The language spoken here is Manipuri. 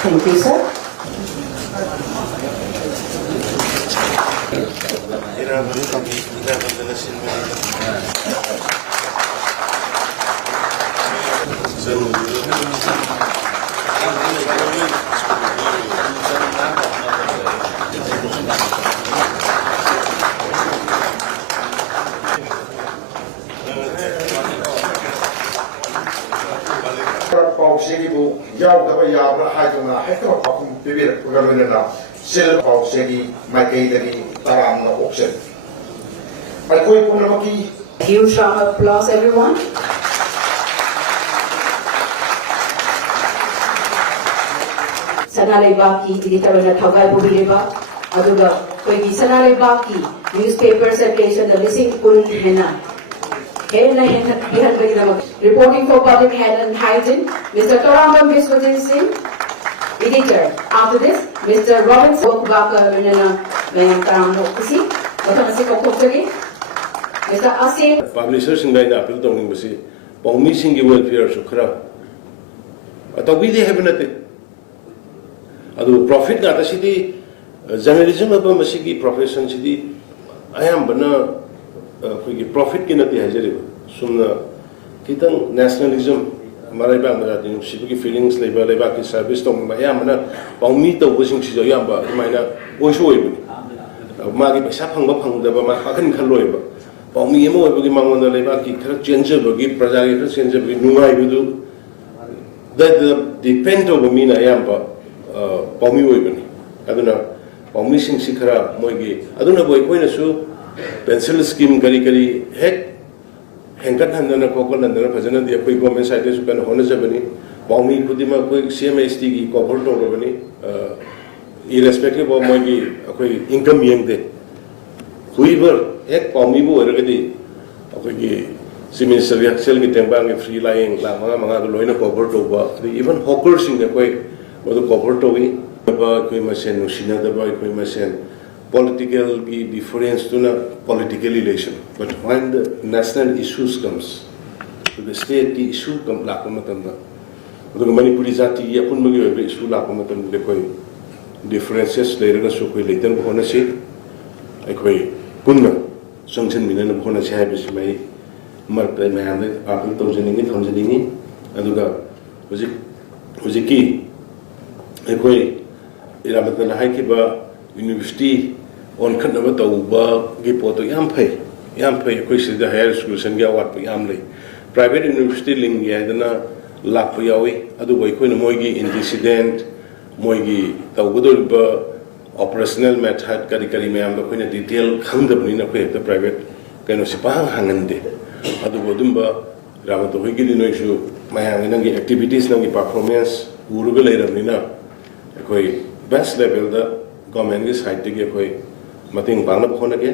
Thank you, sir. Pausegibu yaudaba yabra haiduna hekta pakum bibir pugalwinana sil pausegi maikaidagi taramna option. Aikoi punamaki. Huge round of applause, everyone. Sanaleibaki editor Thagai Bubiriba, Aduga, Koigi Sanaleibaki newspaper circulation the missing kun hena. Reporting for Public Health and Hygiene, Mr. Torambam Biswajit Singh, editor. After this, Mr. Robinson Wokbaka Minana Mayam Taramno Kisi, pangthokkre, Mr. Asim. Publishers in Gaina appeal to Nimbasi, Pomi Singi welfare Sukra. We have nothing. Adu profit Nata City, journalism of a Masiki profession city. I am Bana. Profit की नती है जरी सुनना कितन nationalism हमारे बाग में जाती है शिप की feelings लेबर लेबर की service तो मैं यार मना पाउमी तो वो सिंह चीज़ यार बा मायना वो शो है बनी माँ की पैसा फंग दबा माँ खाकन खल्लो है बा पाउमी ये मो है बगी मांगों ना लेबर की खर change बगी प्रजा की खर change बगी नुमाई बिदु that depend over मी ना यार बा पाउमी वो है बनी अदुना पाउमी सिंह सिखरा मोगी अदुना वो कोई न सु pencil scheme kari hek hengkat handana kokon handana phajana dia koi government side su kan hona jabani paumi khudima koi CMST ki cover to robani irrespective of mogi koi income yengde whoever hek paumi bo ergadi koi ki ministry axel ki tembang ki free lying la manga loina cover to ba even hawkers in koi modu cover to wi ba koi masen nusina da ba koi masen political difference to na political relation, but when the national issues comes, to the state the issue come lakumatamda. Because Manipuri jati ya pun magi obe issue lakumatamda koi differences later na so koi later bhona se, ai koi punna songchen minana bhona se hai bisi mai marta mai ande apil tongjeningi, aduga hojiki ai koi iramatna hai ki ba university on kanaba tauba gi poto yam phai koi sida higher school sangya wat yam lei private university ling ya dana lak yawi adu boi koi moi gi antecedent moi gi taugodol ba operational method kari mayam da koi na detail khangdabni na koi ta private kaino sipang hangande adu bodum ba rama to gi noi shu mayang nang gi activities nang gi performance uruga leiramni na koi best level da government की साइड के कोई मतिंग बांगना बखोना के